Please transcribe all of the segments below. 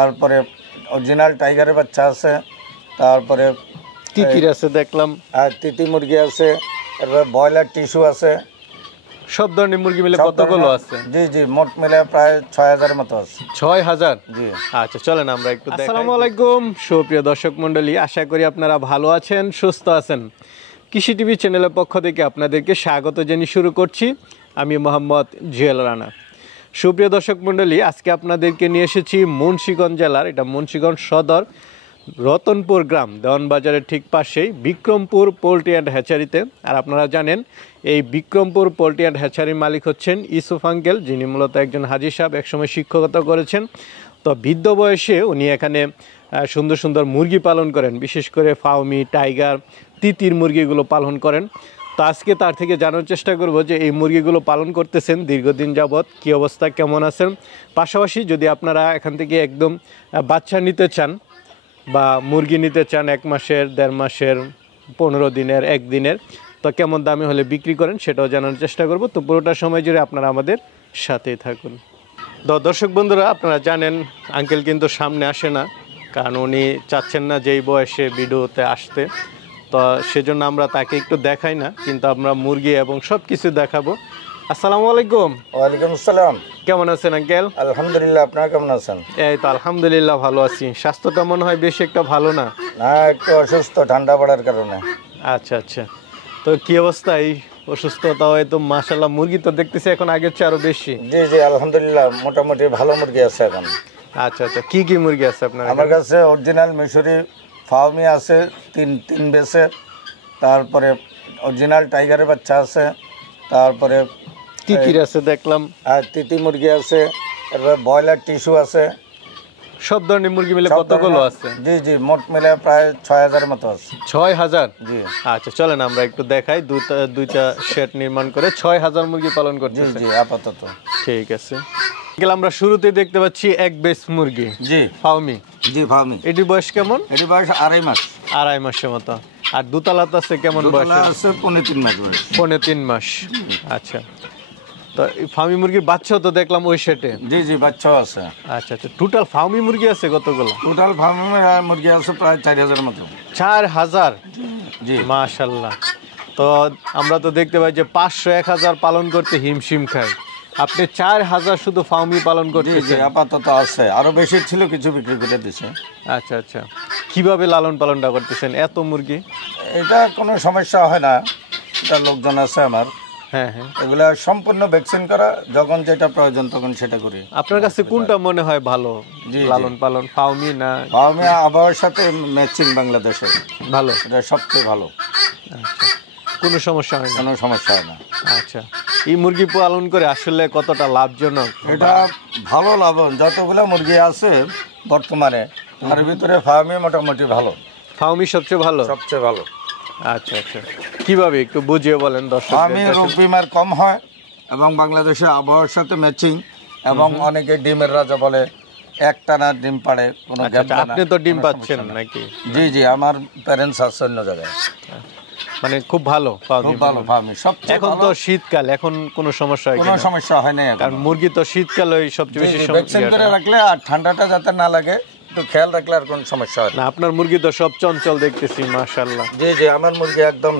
তারপরে অরিজিনাল টাইগারের বাচ্চা আছে, তারপরে তিতির আছে দেখলাম, তিতি মুরগি আছে, তারপরে ব্রয়লার টিস্যু আছে। সব ধরনের মুরগি মিলে কতগুলো আছে? জি জি, মোট মিলে প্রায় ৬,০০০ মতো আছে। ৬,০০০? জি। আচ্ছা, চলেন আমরা একটু দেখাই। আসসালামু আলাইকুম সুপ্রিয় দর্শক মণ্ডলী, আশা করি আপনারা ভালো আছেন, সুস্থ আছেন। কৃষি টিভি চ্যানেলের পক্ষ থেকে আপনাদেরকে স্বাগত জানিয়ে শুরু করছি আমি মোহাম্মদ জুয়েল রানা। সুপ্রিয় দর্শক মণ্ডলী, আজকে আপনাদেরকে নিয়ে এসেছি মুন্সিগঞ্জ জেলার, এটা মুন্সিগঞ্জ সদর রতনপুর গ্রাম, দেওয়ানবাজারের ঠিক পাশেই বিক্রমপুর পোল্ট্রি অ্যান্ড হ্যাচারিতে। আর আপনারা জানেন এই বিক্রমপুর পোল্ট্রি অ্যান্ড হ্যাচারির মালিক হচ্ছেন ইউসুফ আঙ্কেল, যিনি মূলত একজন হাজী সাহেব, একসময় শিক্ষকতা করেছেন। তো বৃদ্ধ বয়সে উনি এখানে সুন্দর সুন্দর মুরগি পালন করেন, বিশেষ করে ফাউমি, টাইগার, তিতির মুরগিগুলো পালন করেন। তো আজকে তার থেকে জানার চেষ্টা করব যে এই মুরগিগুলো পালন করতেছেন দীর্ঘদিন যাবৎ, কী অবস্থা, কেমন আছেন। পাশাপাশি যদি আপনারা এখান থেকে একদম বাচ্চা নিতে চান বা মুরগি নিতে চান 1 মাসের, 1.5 মাসের, 15 দিনের, 1 দিনের, তো কেমন দামে হলে বিক্রি করেন সেটাও জানার চেষ্টা করব। তো পুরোটা সময় জুড়ে আপনারা আমাদের সাথেই থাকুন। দর্শক বন্ধুরা, আপনারা জানেন আঙ্কেল কিন্তু সামনে আসে না, কারণ উনি চাচ্ছেন না যে এই বয়সে ভিডিওতে আসতে। তো সেজন্য আমরা তাকে একটু দেখাই না, কিন্তু আমরা মুরগি এবং সব কিছু দেখাবো। আসসালামু আলাইকুম। ওয়ালাইকুম আসসালাম। কেমন আছেন আঙ্কেল? আলহামদুলিল্লাহ, আপনারা কেমন আছেন? এই তো আলহামদুলিল্লাহ ভালো আছি। স্বাস্থ্যটা মনে হয় বেশি একটা ভালো না? না, একটু অসুস্থ, ঠান্ডা পড়ার কারণে। আচ্ছা আচ্ছা, তো কি অবস্থা এই অসুস্থতা? হয়তো মাশাআল্লাহ মুরগি তো দেখতেছি এখন আগের চেয়ে আরো বেশি। জি জি, আলহামদুলিল্লাহ মোটামুটি ভালো মুরগি আছে এখন। আচ্ছা আচ্ছা, কি কি মুরগি আছে আপনার? আমার কাছে অরিজিনাল মিশরি ফাউমি আছে তিন বেসের, তারপরে অরিজিনাল টাইগারের বাচ্চা আছে, তারপরে তিতির আছে দেখলাম, তিতি মুরগি আছে, তারপরে ব্রয়লার টিস্যু আছে। সব ধরনের মুরগি মিলে কতগুলো আছে? জি জি, মোট মিলে প্রায় ৬,০০০ মতো আছে। ৬,০০০? জি। আচ্ছা, চলেন আমরা একটু দেখাই। দুইটা শেড নির্মাণ করে ৬,০০০ মুরগি পালন করতে। জি জি, আপাতত ঠিক আছে। আমরা শুরুতে দেখতে পাচ্ছি এক বেস মুরগি। জি, ফাউমি। জি ফাউমি। এটির বয়স কেমন? এটির বয়স 2.5 মাস। 2.5 মাসের মতো। আর দুতালাত আছে কেমন বয়স? আছে 3.5 মাস বয়স। 3.5 মাস। আচ্ছা, তো ফার্মি মুরগির বাচ্চাও তো দেখলাম ওই সেটে। জি জি, বাচ্চাও আছে। আচ্ছা আচ্ছা, টোটাল ফার্মি মুরগি আছে কতগুলো? টোটাল ফার্মি মুরগি আছে প্রায় 4,000 মতো। 4,000? জি, মাশাআল্লাহ। তো আমরা তো দেখতে পাই যে 500-1000 পালন করতে হিমশিম খায়, আপনি 4,000 শুধু ফার্মি পালন করতেছেন? আপাতত আছে, আরো বেশি ছিল, কিছু বিক্রি করে দিছে। আচ্ছা আচ্ছা, কিভাবে লালন পালনটা করতেছেন এত মুরগি? এটা কোনো সমস্যা হয় না, এটা লোকজন আছে আমার। হ্যাঁ হ্যাঁ, এগুলা সম্পূর্ণ ভ্যাকসিন করা, যখন যেটা প্রয়োজন তখন সেটা করি। আপনার কাছে কোনটা মনে হয় ভালো লালন পালন, ফার্মি না ফার্মি? আবহাওয়ার সাথে ম্যাচিং বাংলাদেশের ভালো, এটা সবচেয়ে ভালো। আচ্ছা, কোনো সমস্যা হয় না? কোনো সমস্যা হয় না। আচ্ছা, এই মুরগি পালন করে আসলে কতটা লাভজনক? এটা ভালো লাভ, যতগুলো মুরগি আছে বর্তমানে তার ভিতরে ফার্মি মোটামুটি ভালো। ফার্মি সবচেয়ে ভালো? সবচেয়ে ভালো। আচ্ছা আচ্ছা, কিভাবে একটু বুঝিয়ে বলেন দর্শক। ফার্মি রোগ বিমার কম হয় এবং বাংলাদেশে আবহাওয়ার সাথে ম্যাচিং, এবং অনেকে ডিমের রাজা বলে, একটানা ডিম পাড়ে, কোনো গ্যাপ না। আপনি তো ডিম পাচ্ছেন নাকি? জি জি, আমার প্যারেন্টস আছে অন্য জায়গায়। মানে খুব ভালো ফার্মি? ভালো ফার্মি সবচেয়ে। এখন তো শীতকাল, এখন কোনো সমস্যা হয়? কোনো সমস্যা হয় না, কারণ মুরগি তো শীতকালে সবচেয়ে বেশি ভ্যাকসিন করে রাখলে আর ঠান্ডাটা যাতে না লাগে একটু খেয়াল রাখলে আর কোনো সমস্যা হয় না। আপনার মুরগি তো সব চঞ্চল দেখতেছি, মাশাআল্লাহ। জি জি, আমার মুরগি একদম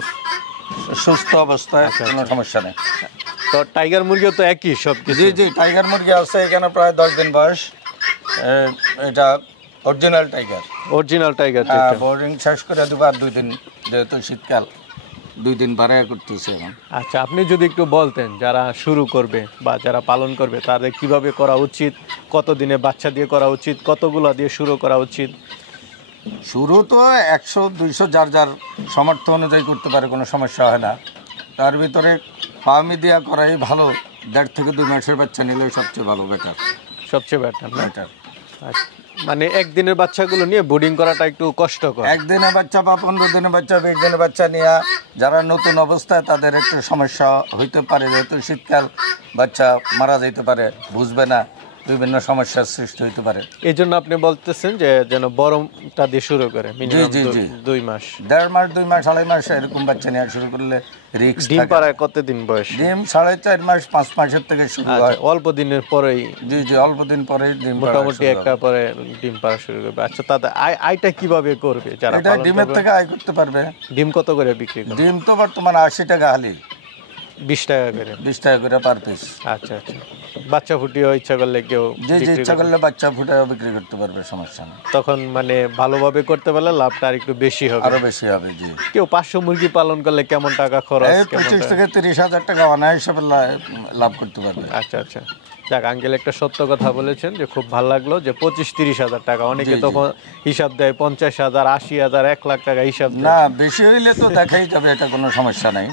সুস্থ অবস্থায়, কোনো সমস্যা নেই। তো টাইগার মুরগিও তো একই সব? জি জি, টাইগার মুরগি আছে এখানে প্রায় 10 দিন বয়স। এটা original tiger. Original tiger? Boarding শেষ করে দেবো আর 2 দিন, যেহেতু শীতকাল 2 দিন বাড়া করতেছে এখন। আচ্ছা, আপনি যদি একটু বলতেন যারা শুরু করবে বা যারা পালন করবে তাদের কিভাবে করা উচিত, কত দিনে বাচ্চা দিয়ে করা উচিত, কতগুলো দিয়ে শুরু করা উচিত? শুরু তো 100-200 যার যার সামর্থ্য অনুযায়ী করতে পারে, কোনো সমস্যা হয় না। তার ভিতরে ফার্মি দেওয়া করাই ভালো। 1.5 থেকে 2 মাসের বাচ্চা নিলে সবচেয়ে ভালো, বেটার। সবচেয়ে বেটার? আচ্ছা, মানে একদিনের বাচ্চাগুলো নিয়ে বোর্ডিং করাটা একটু কষ্টকর। একদিনের বাচ্চা বা 15 দিনের বাচ্চা, 20 দিনের বাচ্চা নিয়ে যারা নতুন অবস্থায়, তাদের একটু সমস্যা হইতে পারে, যেহেতু শীতকাল, বাচ্চা মারা যেতে পারে, বুঝবে না। বিভিন্ন সমস্যার সৃষ্টি হতে পারে। এই জন্য আপনি বলতেছেন যে যেন বড়টা দিয়ে শুরু করে মিনিমাম জি, জি। 2 মাস, 1.5 মাস 2 মাস 2.5 মাস এরকম বাচ্চা নিয়ে শুরু করলে রিস্ক ডিম থাকে। পাড়ায় কতদিন বয়স? ডিম 4.5 মাস 5 মাসের থেকে শুরু হয়। অল্প দিনের পরেই জি অল্প দিন পরেই ডিম পাড়া মোটামুটি শুরু হয়। একটা পরে ডিম পাড়া শুরু করবে। আচ্ছা, তাদের আয়টা কিভাবে করবে যারা এটা পালন ডিমের করবে? থেকে আয় করতে পারবে। ডিম কত করে বিক্রি করে? ডিম তো বর্তমানে 80 টাকা হালি, 20 টাকা করে। 20 টাকা করে পার পিস। আচ্ছা আচ্ছা, বাচ্চা ফুটিয়ে ইচ্ছা করলে কেউ যে বিক্রি ইচ্ছা করতে- করলে বাচ্চা ফুটে বিক্রি করতে পারবে, সমস্যা নেই। তখন মানে ভালোভাবে করতে পারলে লাভটা আর একটু বেশি হবে। আরো বেশি হবে। জি কেউ 500 মুরগি পালন করলে কেমন টাকা খরচ? এই কেমন 25 টাকা? থেকে 30 হাজার টাকা অনায়াস হিসাবে লাভ করতে পারবে। আচ্ছা আচ্ছা, যাক আঙ্কেল একটা সত্য কথা বলেছেন যে খুব ভালো লাগলো যে 25-30 হাজার টাকা। অনেকে জি, জি। তখন হিসাব দেয় 50,000, 80,000, 1 লাখ টাকা হিসাব দেয়। না, বেশি হইলে তো দেখাই যাবে, এটা কোনো সমস্যা নাই।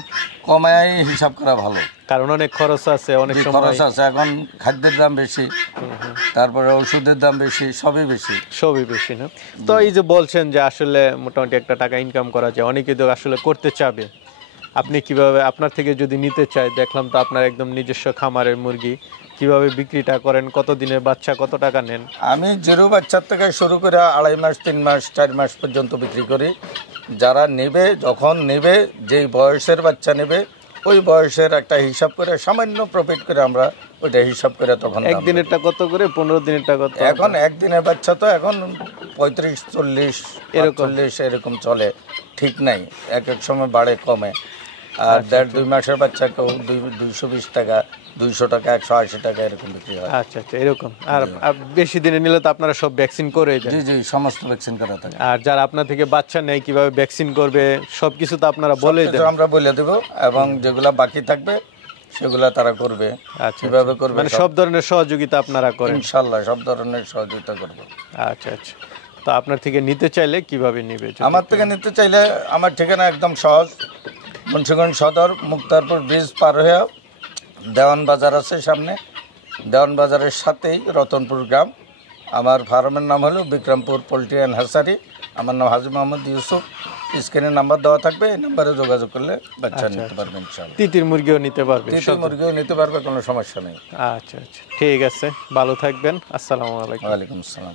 কমাই হিসাব করা ভালো। কারণ অনেক খরচ আছে, অনেক জি, সময় খরচ আছে, এখন খাদ্যের দাম বেশি, তারপরে ওষুধের দাম বেশি, সবই বেশি। সবই বেশি না। তো এই যে বলছেন যে আসলে মোটামুটি একটা টাকা ইনকাম করা যায়, অনেকে তো আসলে করতে চাবে। আপনি কিভাবে, আপনার থেকে যদি নিতে চায়, দেখলাম তো আপনার একদম নিজস্ব খামারের মুরগি, কিভাবে বিক্রিটা করেন, কত দিনের বাচ্চা, কত টাকা নেন? আমি জিরো বাচ্চার থেকে শুরু করে 2.5 মাস 3 মাস 4 মাস পর্যন্ত বিক্রি করি। যারা নেবে, যখন নেবে, যেই বয়সের বাচ্চা নেবে, ওই বয়সের একটা হিসাব করে সামান্য প্রফিট করে আমরা ওইটা হিসাব করে তখন দাম দিই। একদিনেরটা কত করে, 15 দিনেরটা কত? এখন একদিনের বাচ্চা তো এখন 35, 40, 45 এরকম চলে, ঠিক নাই, এক এক সময় বাড়ে কমে। আর 1.5-2 মাসের বাচ্চা কেউ 220 টাকা, 200 টাকা, 180 টাকা এরকম বিক্রি হয়। আচ্ছা আচ্ছা, এরকম। আর আর বেশি দিনে নিলে তো আপনারা সব ভ্যাকসিন করে দেন। জি সমস্ত ভ্যাকসিন করা থাকে। আর যারা আপনার থেকে বাচ্চা নেয় কিভাবে ভ্যাকসিন করবে সবকিছু তো আপনারা বলে দেন। সবকিছু আমরা বলে দেব, এবং যেগুলা বাকি থাকবে সেগুলা তারা করবে। আচ্ছা, কিভাবে করবে মানে সব ধরনের সহযোগিতা আপনারা করেন? ইনশাআল্লাহ সব ধরনের সহযোগিতা করব। আচ্ছা আচ্ছা, তো আপনার থেকে নিতে চাইলে কিভাবে নিবে? আমার থেকে নিতে চাইলে আমার ঠিকানা একদম সহজ, মুন্সিগঞ্জ সদর, মুক্তারপুর ব্রিজ পার হয়ে দেওয়ান বাজার আছে সামনে, দেওয়ান বাজারের সাথেই রতনপুর গ্রাম। আমার ফার্মের নাম হলো বিক্রমপুর পোল্ট্রি অ্যান্ড হ্যাচারি। আমার নাম হাজী মোহাম্মদ ইউসুফ। স্ক্রিনে নাম্বার দেওয়া থাকবে, এই নাম্বারে যোগাযোগ করলে বাচ্চা নিতে পারবেন ইনশাআল্লাহ। তিতির মুরগিও নিতে পারবে? তিতির মুরগিও নিতে পারবে, কোনো সমস্যা নেই। আচ্ছা আচ্ছা, ঠিক আছে, ভালো থাকবেন। আসসালামু আলাইকুম। ওয়ালাইকুম আসসালাম।